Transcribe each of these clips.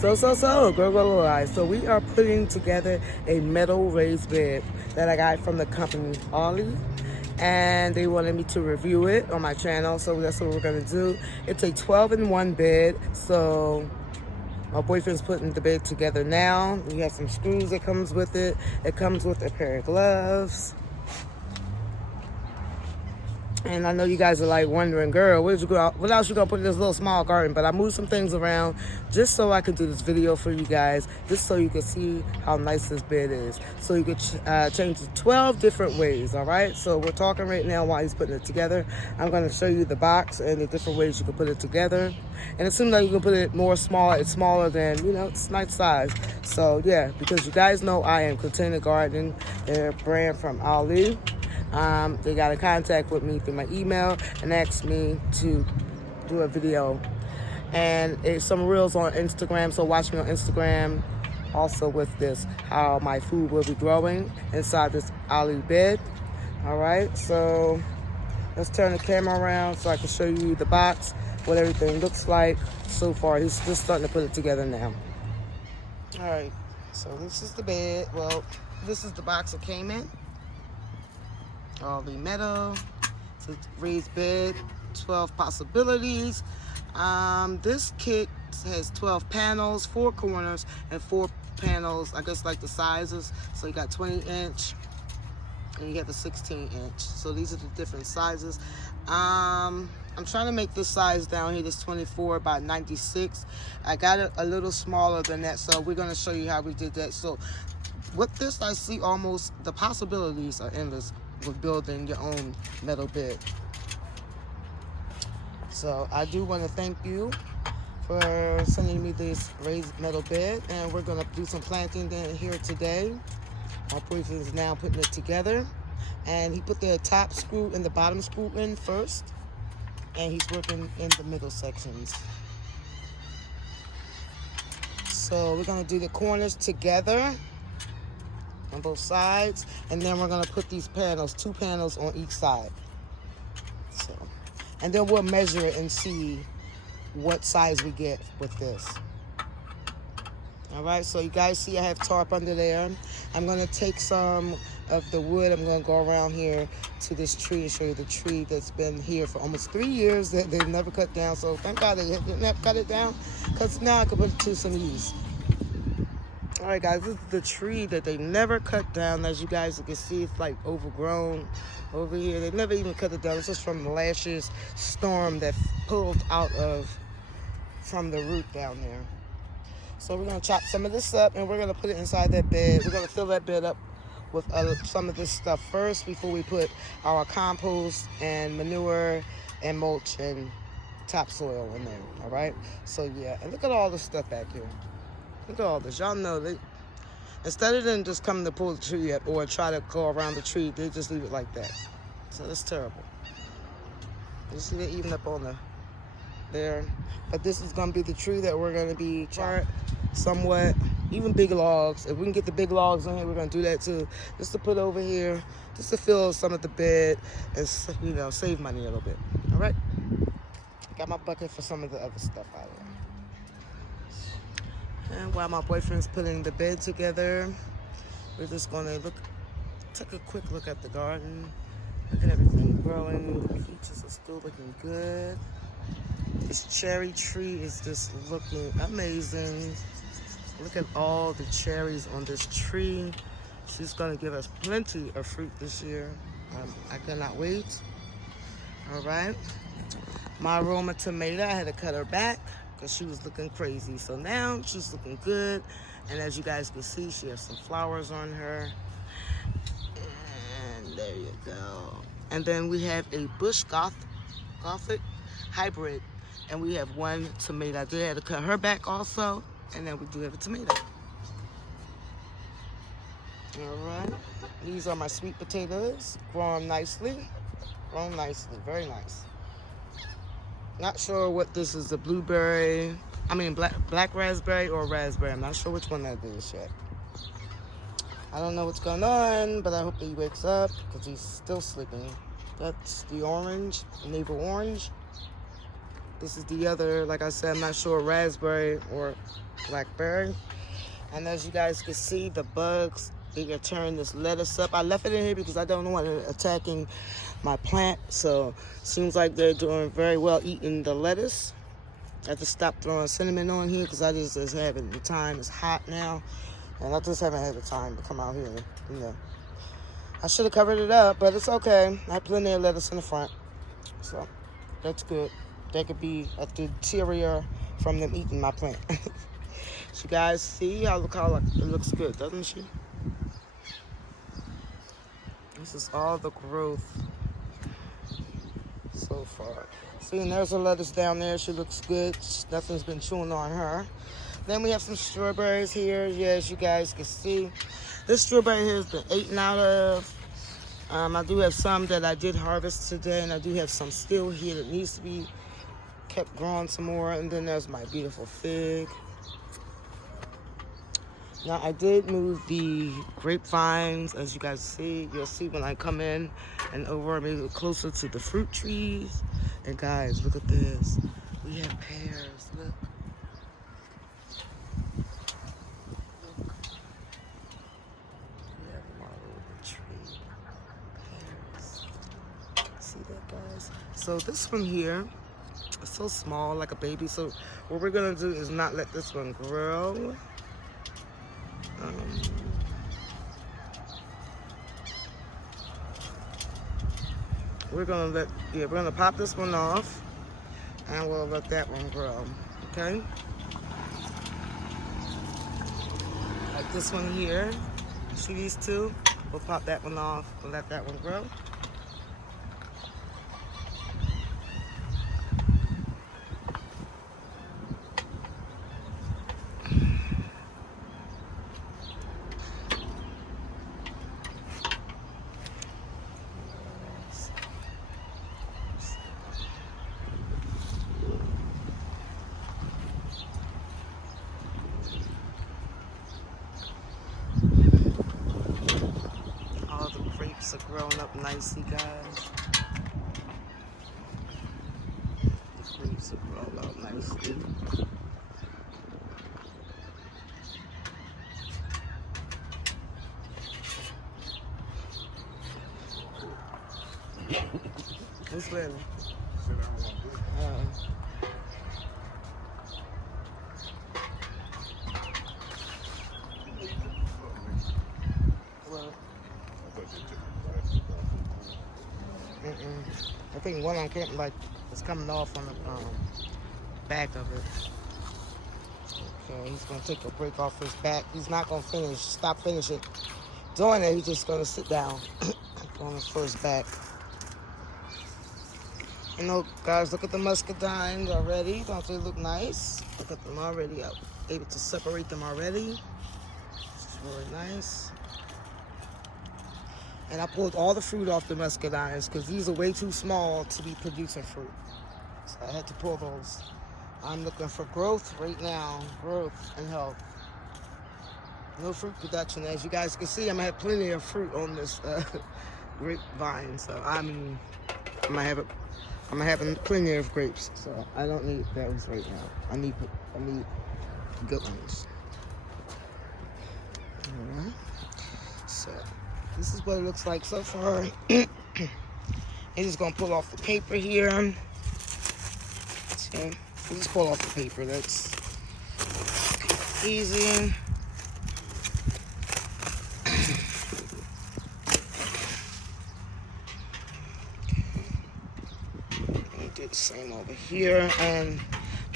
Girl, guys. So we are putting together a metal raised bed that I got from the company Ollie, and they wanted me to review it on my channel. So that's what we're gonna do. It's a 12-in-1 bed. So my boyfriend's putting the bed together now. We have some screws that comes with it. It comes with a pair of gloves. And I know you guys are like wondering, girl, what else you gonna put in this little small garden? But I moved some things around just so I can do this video for you guys, just so you can see how nice this bed is. So you could change it 12 different ways, all right? So we're talking right now while he's putting it together. I'm gonna show you the box and the different ways you can put it together. And it seems like you can put it more small. It's smaller than, it's nice size. So yeah, because you guys know I am Container Gardening, their brand from Ali. They got in contact with me through my email and asked me to do a video. And it's some reels on Instagram, so watch me on Instagram also with this, how my food will be growing inside this Ollie Bed. All right, so let's turn the camera around so I can show you the box, what everything looks like so far. He's just starting to put it together now. All right, so this is the bed. Well, this is the box it came in. All the metal, it's a raised bed, 12 possibilities. This kit has 12 panels, 4 corners, and 4 panels, I guess like the sizes. So you got 20-inch, and you got the 16-inch. So these are the different sizes. I'm trying to make this size down here, this 24 by 96. I got it a little smaller than that, so we're gonna show you how we did that. So with this, I see almost, the possibilities are endless with building your own metal bed. So I do want to thank you for sending me this raised metal bed, and we're gonna do some planting in here today. My boyfriend is now putting it together, and he put the top screw and the bottom screw in first, and he's working in the middle sections. So we're gonna do the corners together on both sides, and then we're gonna put these panels, 2 panels on each side. So, and then we'll measure it and see what size we get with this. All right, so you guys see I have tarp under there. I'm gonna take some of the wood. I'm gonna go around here to this tree and show you the tree that's been here for almost 3 years that they've never cut down. So thank God they didn't cut it down, because now I can put it to some use. All right, guys, this is the tree that they never cut down. As you guys can see, it's like overgrown over here. They never even cut it down. It's just from last year's storm that pulled out from the root down there. So we're gonna chop some of this up, and we're gonna put it inside that bed. We're gonna fill that bed up with some of this stuff first before we put our compost and manure and mulch and topsoil in there, all right? So yeah, and look at all the stuff back here. Look at all this. Y'all know, instead of them just coming to pull the tree up or try to go around the tree, they just leave it like that. So that's terrible. You see they even up on there. But this is gonna be the tree that we're gonna be chopping somewhat. Even big logs. If we can get the big logs in here, we're gonna do that too. Just to put over here, just to fill some of the bed and, save money a little bit. All right. Got my bucket for some of the other stuff out of there. And while my boyfriend's putting the bed together, we're just gonna take a quick look at the garden. Look at everything growing. The peaches are still looking good. This cherry tree is just looking amazing. Look at all the cherries on this tree. She's gonna give us plenty of fruit this year. I cannot wait. All right. My Roma tomato, I had to cut her back because she was looking crazy. So now she's looking good. And as you guys can see, she has some flowers on her. And there you go. And then we have a Bush Gothic hybrid. And we have one tomato. I did have to cut her back also. And then we do have a tomato. All right. These are my sweet potatoes. Growing nicely. Growing nicely. Very nice. Not sure what this is, a blueberry, black raspberry or raspberry. I'm not sure which one that is yet. I don't know what's going on, but I hope that he wakes up because he's still sleeping. That's the orange, navel orange. This is the other, like I said, I'm not sure, raspberry or blackberry. And as you guys can see, the bugs, they are tearing this lettuce up. I left it in here because I don't want it attacking my plant. So seems like they're doing very well eating the lettuce. I have to stop throwing cinnamon on here because I just haven't the time. It's hot now, and I just haven't had the time to come out here. You know, I should have covered it up, but it's okay. I have plenty of lettuce in the front, so that's good. That could be a deteriorator from them eating my plant. So you guys see how it looks good, doesn't she? This is all the growth so far. See, and there's a lettuce down there. She looks good. Nothing's been chewing on her. Then we have some strawberries here. Yeah, as you guys can see. This strawberry here has been eaten out of. I do have some that I did harvest today, and I do have some still here that needs to be kept growing some more. And then there's my beautiful fig. Now, I did move the grapevines, as you guys see. You'll see when I come in and over, maybe closer to the fruit trees. And guys, look at this. We have pears, look. Look. We have them all over the tree. Pears. See that, guys? So this one here is so small, like a baby. So what we're gonna do is not let this one grow. We're gonna pop this one off, and we'll let that one grow, okay? Like this one here, see these two? We'll pop that one off and let that one grow. Are growing up nicely, guys. The grapes are growing up nicely. It's ready. I think one on camp is coming off on the back of it. Okay, he's gonna take a break off his back. He's not gonna stop finishing doing it. He's just gonna sit down on his first back. You know, guys, look at the muscadines already. Don't they look nice? Look at them already. I'm able to separate them already. It's really nice. And I pulled all the fruit off the muscadines because these are way too small to be producing fruit. So I had to pull those. I'm looking for growth right now, growth and health. No fruit production. As you guys can see, I'm gonna have plenty of fruit on this grapevine. So I'm having plenty of grapes. So I don't need those right now. I need good ones. All right. So this is what it looks like so far. I'm just gonna pull off the paper here. So we'll just pull off the paper. That's easy. Do the same over here. And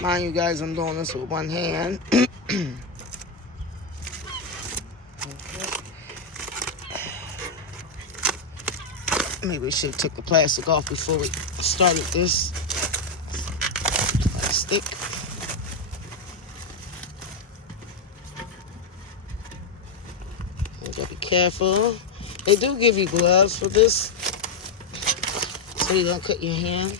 mind you guys, I'm doing this with one hand. Maybe we should have took the plastic off before we started this. Plastic. You gotta be careful. They do give you gloves for this, so you don't cut your hand.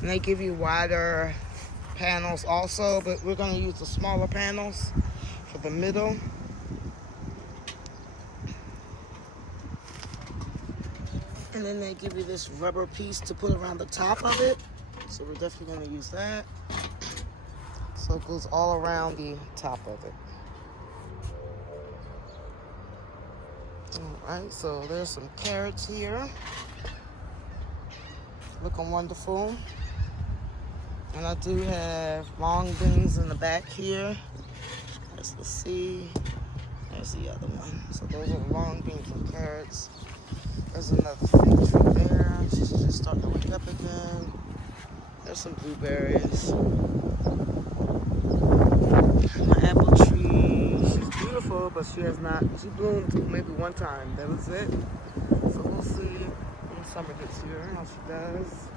And they give you wider panels also, but we're going to use the smaller panels for the middle. And then they give you this rubber piece to put around the top of it. So we're definitely going to use that. So it goes all around the top of it. Alright, so there's some carrots here. Looking wonderful. And I do have long beans in the back here. As you see, there's the other one. So those are long beans and carrots. There's another fig tree there. She's just starting to wake up again. There's some blueberries. My apple tree, she's beautiful, but she bloomed maybe one time. That was it. So we'll see when summer gets here how she does.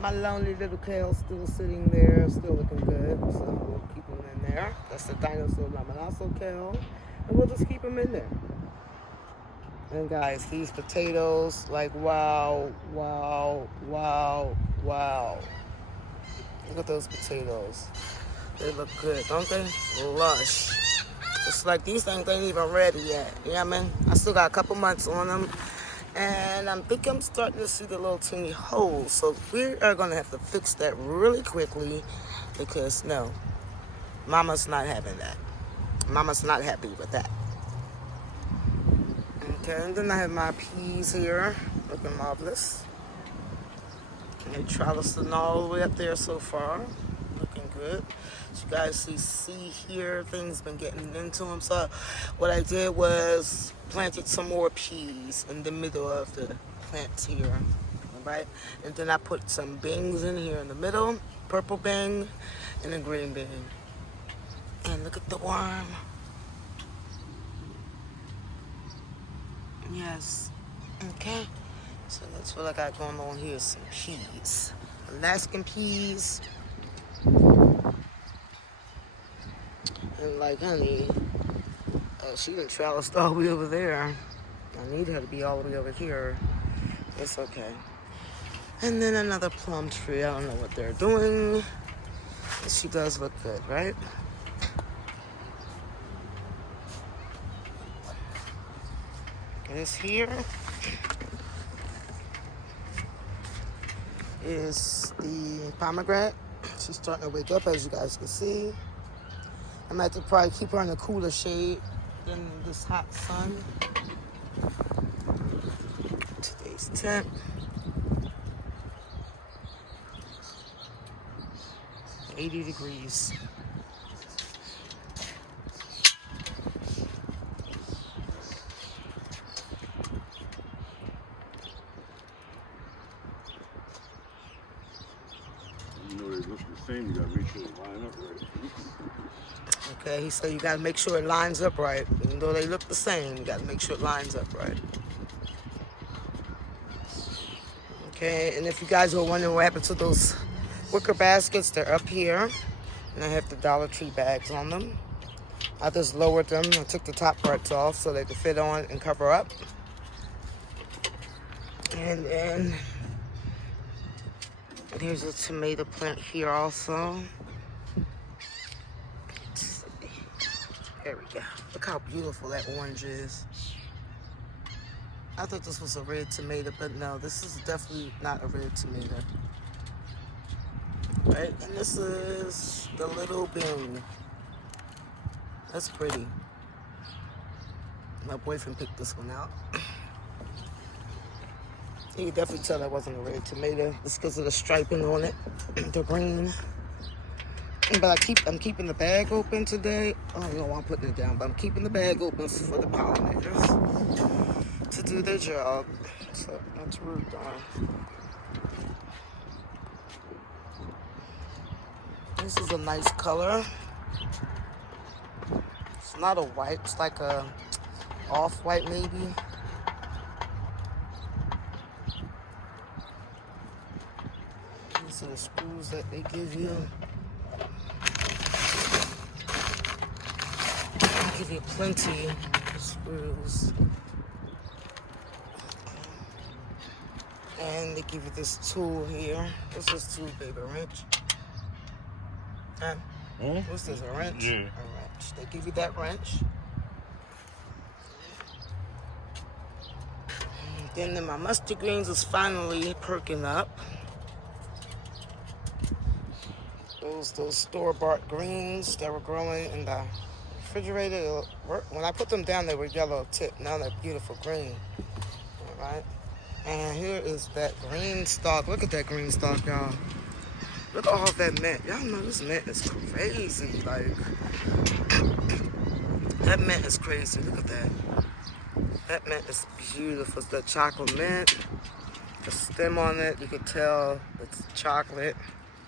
My lonely little kale's still sitting there, still looking good. So we'll keep him in there. That's the dinosaur lamanaso kale. And we'll just keep him in there. And guys, these potatoes, like wow, wow, wow, wow. Look at those potatoes. They look good, don't they? Lush. It's like these things ain't even ready yet. You know what I mean? I still got a couple months on them. And I'm thinking I'm starting to see the little teeny holes. So we are going to have to fix that really quickly. Because, no, Mama's not having that. Mama's not happy with that. Okay, and then I have my peas here. Looking marvelous. And they trellised all the way up there so far. Looking good. As you guys see here, things been getting into them. So what I did was planted some more peas in the middle of the plants here. Alright? And then I put some beans in here in the middle. Purple bean and a green bean. And look at the worm. Yes. Okay. So that's what I got going on here. Some peas. Alaskan peas. And like, honey, she done trellised all the way over there. I need her to be all the way over here. It's okay. And then another plum tree. I don't know what they're doing. But she does look good, right? This here is the pomegranate. She's starting to wake up, as you guys can see. I might have to probably keep her in a cooler shade than this hot sun. Today's temp. $80 degrees. You gotta make sure they line up right. Okay, he said you gotta make sure it lines up right. Even though they look the same, you gotta make sure it lines up right. Okay, and if you guys are wondering what happened to those wicker baskets, they're up here. And I have the Dollar Tree bags on them. I just lowered them. I took the top parts off so they could fit on and cover up. And then there's a tomato plant here also. Let's see. There we go. Look how beautiful that orange is. I thought this was a red tomato, but no, this is definitely not a red tomato. Right? And this is the little bean. That's pretty. My boyfriend picked this one out. You can definitely tell that wasn't a red tomato. It's because of the striping on it, the green. But I'm keeping the bag open today. I don't know why I'm putting it down, but I'm keeping the bag open for the pollinators to do their job. So that's what we're doing. This is a nice color. It's not a white. It's like a off-white maybe. These are the screws that they give you. They give you plenty of screws. And they give you this tool here. What's this tool, baby? A wrench? Huh? What's this, a wrench? Yeah. A wrench. They give you that wrench. Then my mustard greens is finally perking up. Those store-bought greens that were growing in the refrigerator, when I put them down, they were yellow tip. Now they're beautiful green. All right. And here is that green stalk. Look at that green stalk, y'all. Look at all that mint. Y'all know this mint is crazy. Like, that mint is crazy. Look at that. That mint is beautiful. It's the chocolate mint. The stem on it, you can tell it's chocolate.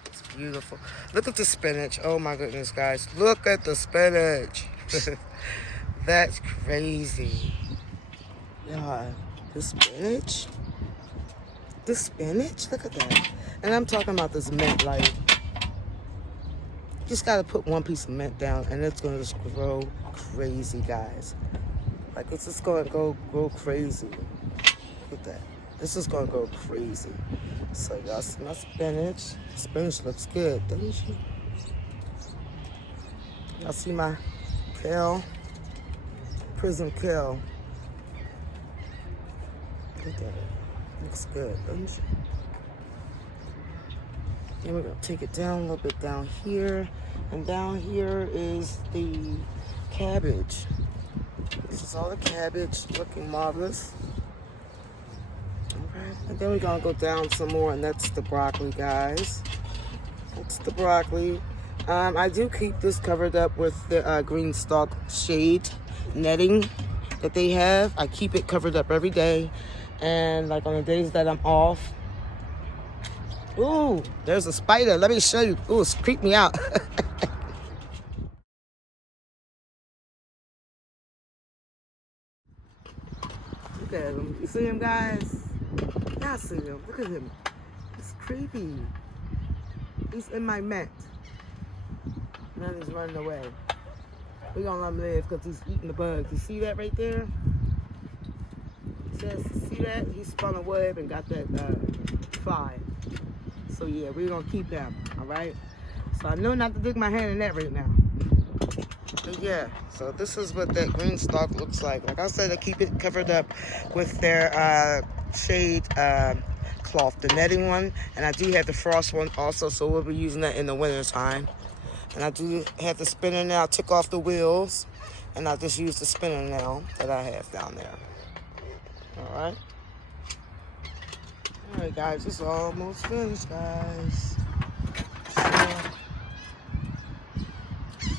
It's beautiful. Look at the spinach. Oh my goodness, guys. Look at the spinach. That's crazy. Yeah, the spinach. The spinach? Look at that. And I'm talking about this mint, like, you just gotta put one piece of mint down and it's gonna just grow crazy, guys. Like, it's just gonna grow crazy. Look at that. This is gonna go crazy. So y'all see my spinach. Spinach looks good, doesn't you? Y'all see my kale? Prison kale. Look at that. Looks good, doesn't you? Then we're gonna take it down a little bit down here. And down here is the cabbage. This is all the cabbage, looking marvelous. Okay. And then we're gonna go down some more, and that's the broccoli, guys. That's the broccoli. I do keep this covered up with the green stalk shade netting that they have. I keep it covered up every day. And like on the days that I'm off. Ooh, there's a spider. Let me show you. Ooh, it's creeped me out. Look at him. You see him, guys? Y'all see him. Look at him. It's creepy. He's in my mint. Now he's running away. We're gonna let him live because he's eating the bugs. You see that right there? See that? He spun a web and got that fly. So yeah, we're gonna keep him, all right? So I know not to dig my hand in that right now. But yeah, so this is what that green stalk looks like. Like I said, I keep it covered up with their shade cloth, the netting one. And I do have the frost one also, so we'll be using that in the winter time. And I do have the spinner now. I took off the wheels, and I just use the spinner now that I have down there. All right, guys, it's almost finished, guys.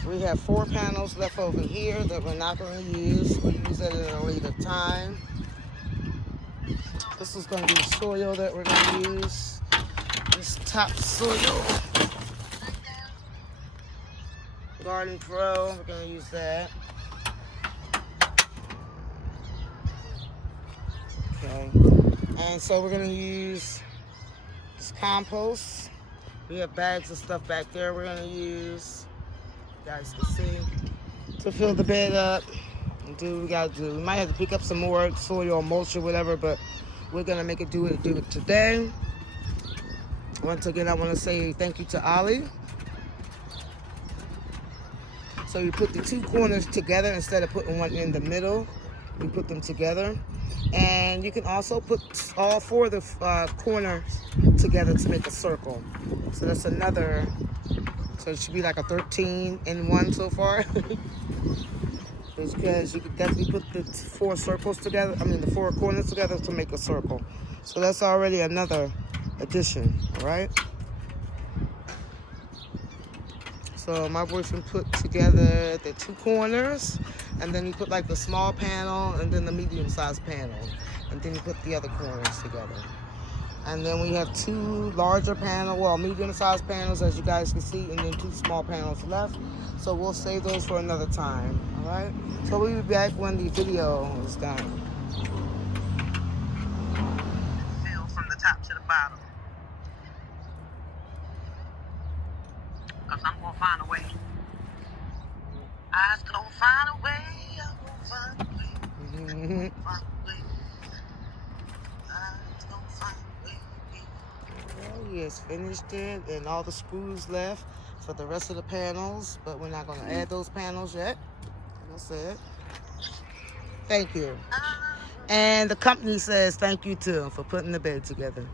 So we have 4 panels left over here that we're not going to use. We'll use it at a later time. This is going to be soil that we're going to use. This top soil. Garden Pro, we're going to use that. Okay. And so we're going to use this compost. We have bags of stuff back there we're going to use. You guys can see. To fill the bed up and do what we got to do. We might have to pick up some more soil or mulch or whatever, but we're going to make it do it today. Once again, I want to say thank you to Ollie. So you put the 2 corners together instead of putting one in the middle. We put them together. And you can also put all 4 of the corners together to make a circle. So that's another, so it should be like a 13 in 1 so far. Because you could definitely put the 4 circles together, the 4 corners together to make a circle. So that's already another addition, all right? So my boyfriend put together the 2 corners, and then he put like the small panel and then the medium-sized panel. And then he put the other corners together. And then we have 2 larger panels, well, medium-sized panels, as you guys can see, and then 2 small panels left. So we'll save those for another time, all right? So we'll be back when the video is done. Fill from the top to the bottom. Because I'm going to find a way. I was going to find a way. I'm going to find a way. Find a way. I was going to find a way. Well, he has finished it, and all the screws left for the rest of the panels, but we're not going to add those panels yet. Like I said. Thank you. And the company says thank you to them for putting the bed together.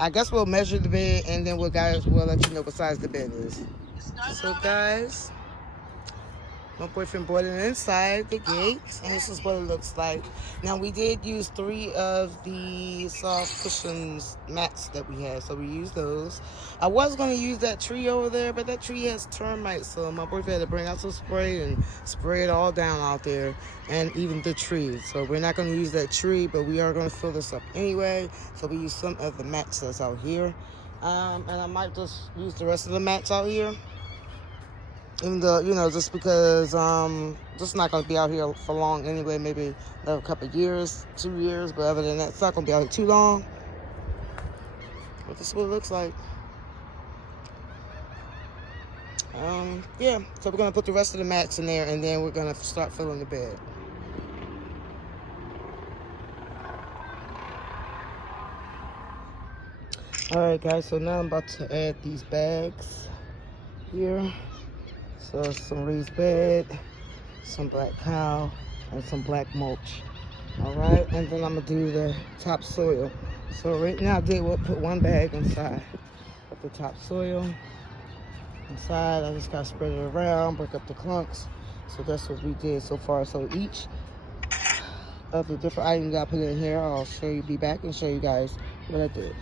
I guess we'll measure the bed and then we'll let you know what size the bed is. So guys, my boyfriend brought it inside the gate, and this is what it looks like. Now, we did use 3 of the soft cushions mats that we had, so we used those. I was going to use that tree over there, but that tree has termites, so my boyfriend had to bring out some spray and spray it all down out there, and even the tree. So we're not going to use that tree, but we are going to fill this up anyway. So we use some of the mats that's out here, and I might just use the rest of the mats out here. Even though, just because just not going to be out here for long anyway, maybe another couple of years, 2 years, but other than that, it's not going to be out here too long. But this is what it looks like. Yeah, so we're going to put the rest of the mats in there, and then we're going to start filling the bed. Alright guys, so now I'm about to add these bags here. So some raised bed, some black cow, and some black mulch. Alright, and then I'm going to do the topsoil. So right now we'll put 1 bag inside of the topsoil. Inside, I just got to spread it around, break up the clumps. So that's what we did so far. So each of the different items I put in here, I'll be back and show you guys what I did.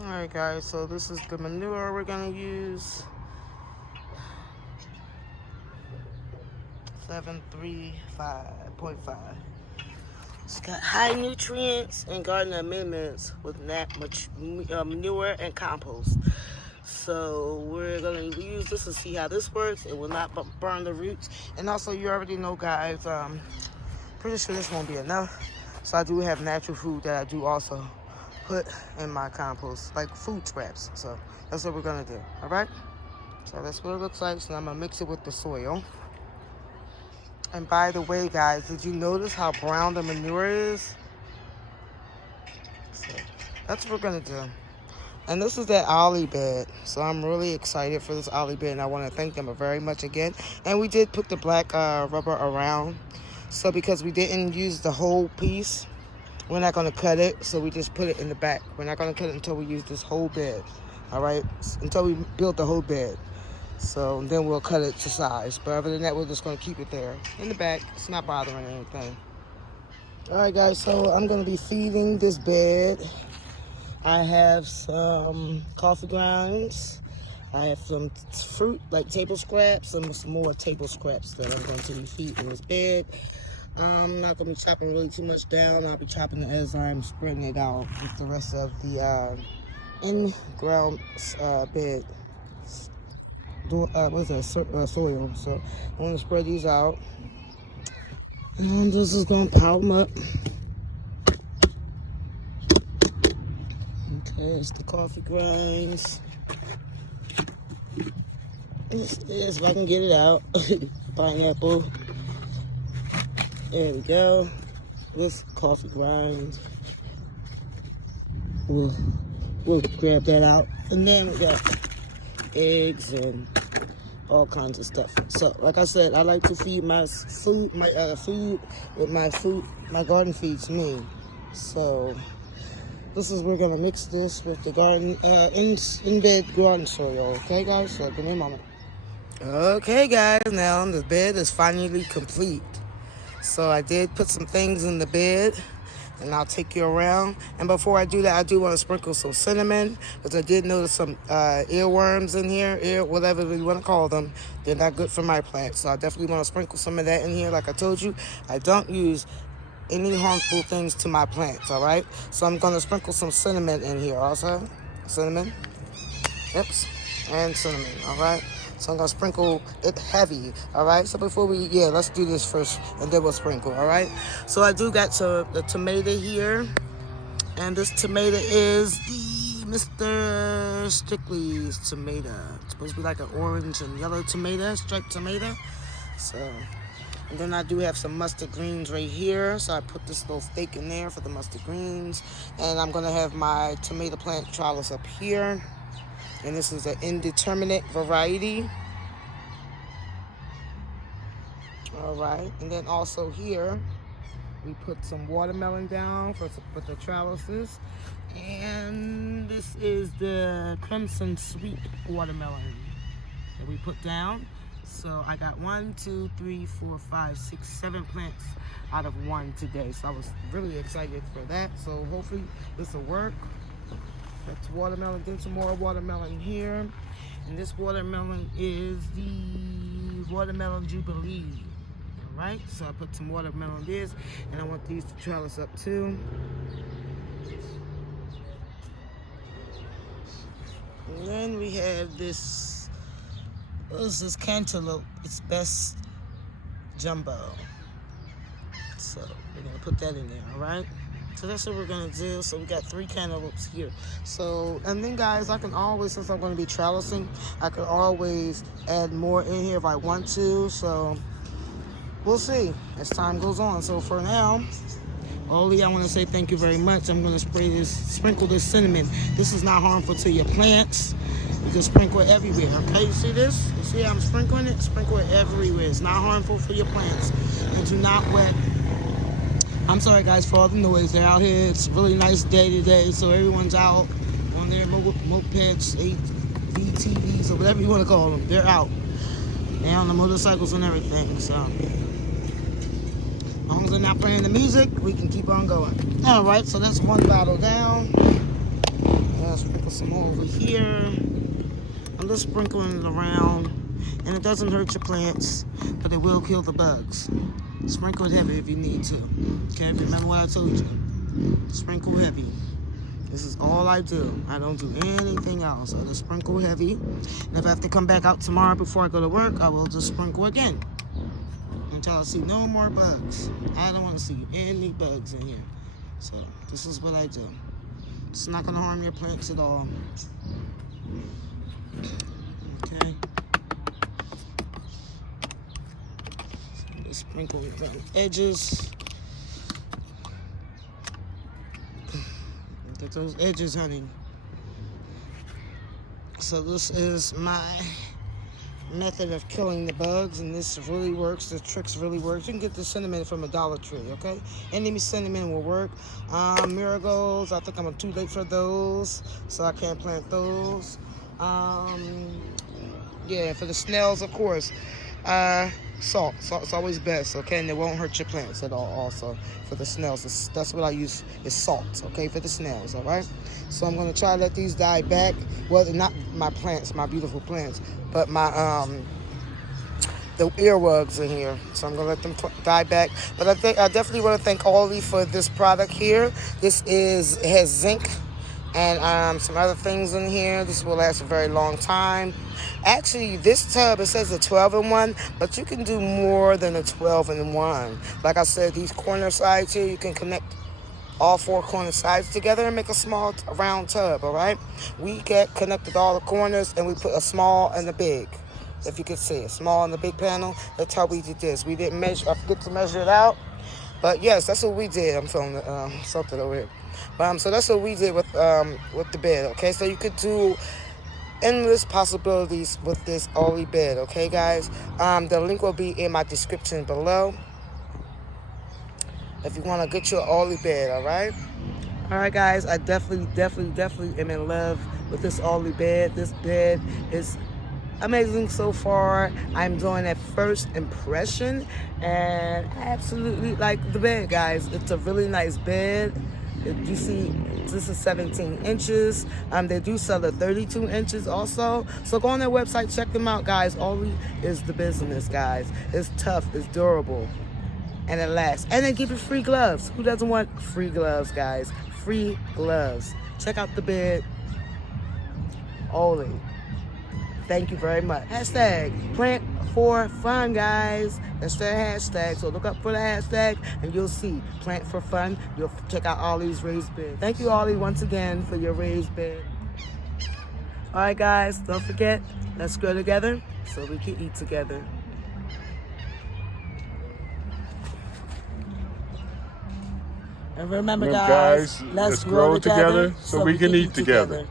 Alright guys, so this is the manure we're going to use. 735.5. It's got high nutrients and garden amendments with manure and compost. So we're going to use this to see how this works. It will not burn the roots. And also, you already know guys, pretty sure this won't be enough. So I do have natural food that I do also put in my compost, like food scraps. So that's what we're gonna do. All right, so that's what it looks like. So I'm gonna mix it with the soil. And by the way guys, did you notice how brown the manure is? So that's what we're gonna do. And this is that Ollie Bed. So I'm really excited for this Ollie Bed, and I want to thank them very much again. And we did put the black rubber around, so because we didn't use the whole piece, we're not going to cut it, so we just put it in the back. We're not going to cut it until we use this whole bed, all right? Until we build the whole bed. So then we'll cut it to size. But other than that, we're just going to keep it there in the back. It's not bothering anything. All right, guys, so I'm going to be feeding this bed. I have some coffee grounds. I have some fruit, like table scraps, and some more table scraps that I'm going to be feeding this bed. I'm not going to be chopping really too much down. I'll be chopping it as I'm spreading it out with the rest of the in-ground bed. What is that? Soil. So I'm going to spread these out. And I'm just going to pile them up. Okay, it's the coffee grinds. This is, if I can get it out. Pineapple. There we go. With coffee grinds. We'll grab that out. And then we got eggs and all kinds of stuff. So, like I said, I like to feed my food, with my garden feeds me. So, this is, we're gonna mix this with the garden, in-bed garden soil. Okay, guys? So, give me a moment. Okay, guys, now the bed is finally complete. So I did put some things in the bed, and I'll take you around. And before I do that, I do want to sprinkle some cinnamon, because I did notice some earworms in here, whatever you want to call them. They're not good for my plants, so I definitely want to sprinkle some of that in here. Like I told you, I don't use any harmful things to my plants, all right? So I'm going to sprinkle some cinnamon in here also. Cinnamon. Oops. And cinnamon, all right? So I'm going to sprinkle it heavy, all right? So before let's do this first, and then we'll sprinkle, all right? So I do got the tomato here, and this tomato is the Mr. Strictly's tomato. It's supposed to be like an orange and yellow tomato, striped tomato. So, and then I do have some mustard greens right here, so I put this little stake in there for the mustard greens, and I'm going to have my tomato plant trellis up here. And this is an indeterminate variety. All right, and then also here, we put some watermelon down for the trellises. And this is the Crimson Sweet watermelon that we put down. So I got 1, 2, 3, 4, 5, 6, 7 plants out of 1 today. So I was really excited for that. So hopefully this will work. That's watermelon, then some more watermelon here. And this watermelon is the Watermelon Jubilee. All right, so I put some watermelon this, and I want these to trellis up too. And then we have this, what is this cantaloupe? It's Best Jumbo. So we're gonna put that in there, all right? So that's what we're gonna do. So we got 3 cantaloupes here. So, and then guys, I can always, since I'm gonna be trellising, I can always add more in here if I want to. So we'll see as time goes on. So for now, Ollie, I want to say thank you very much. I'm going to sprinkle this cinnamon. This is not harmful to your plants. You can sprinkle it everywhere, okay? You see this? You see how I'm sprinkling it? Sprinkle it everywhere. It's not harmful for your plants. And do not wet. I'm sorry, guys, for all the noise. They're out here. It's a really nice day today, so everyone's out on their mopeds, ATVs, or whatever you want to call them. They're out. They're on the motorcycles and everything, so as long as they're not playing the music, we can keep on going. All right, so that's 1 bottle down. I'll sprinkle some more over here. I'm just sprinkling it around, and it doesn't hurt your plants, but it will kill the bugs. Sprinkle it heavy if you need to. Okay, remember what I told you. Sprinkle heavy. This is all I do. I don't do anything else. I just sprinkle heavy. And if I have to come back out tomorrow before I go to work, I will just sprinkle again until I see no more bugs. I don't want to see any bugs in here. So this is what I do. It's not going to harm your plants at all. Okay. So just sprinkle it around the edges. Get those edges, honey. So this is my method of killing the bugs, and this really works. The tricks really work. You can get the cinnamon from a Dollar Tree, okay? Any cinnamon will work. Marigolds, I think I'm too late for those, so I can't plant those. Yeah, for the snails, of course. Salt. Salt's always best, okay? And it won't hurt your plants at all. Also, for the snails, that's what I use is salt, okay? For the snails, all right? So I'm gonna try to let these die back. Well, not my plants, my beautiful plants, but my the earwugs in here. So I'm gonna let them die back. But I definitely want to thank Ollie for this product here. This it has zinc and some other things in here. This will last a very long time. Actually, this tub, it says a 12-in-1, but you can do more than a 12-in-1. Like I said, these corner sides here, you can connect all 4 corner sides together and make a small round tub, all right? We connected all the corners, and we put a small and a big, if you could see, a small and a big panel. That's how we did this. We didn't measure, I forget to measure it out, but yes, that's what we did. I'm filming something over here. So that's what we did with the bed, okay? So you could do endless possibilities with this Ollie bed, okay, guys? The link will be in my description below if you want to get your Ollie bed, all right? All right, guys, I definitely am in love with this Ollie bed. This bed is amazing so far. I'm doing a first impression, and I absolutely like the bed, guys. It's a really nice bed. You see, this is 17 inches. They do sell the 32 inches also. So go on their website, check them out, guys. Ollie is the business, guys. It's tough, it's durable, and it lasts. And they give you free gloves. Who doesn't want free gloves, guys? Free gloves. Check out the bed. Ollie. Thank you very much. Hashtag plant for fun, guys. That's their hashtag. So look up for the hashtag and you'll see plant for fun. You'll check out Ollie's raised bed. Thank you, Ollie, once again for your raised bed. All right, guys, don't forget, let's grow together so we can eat together. And remember, guys, let's grow together so we can eat together.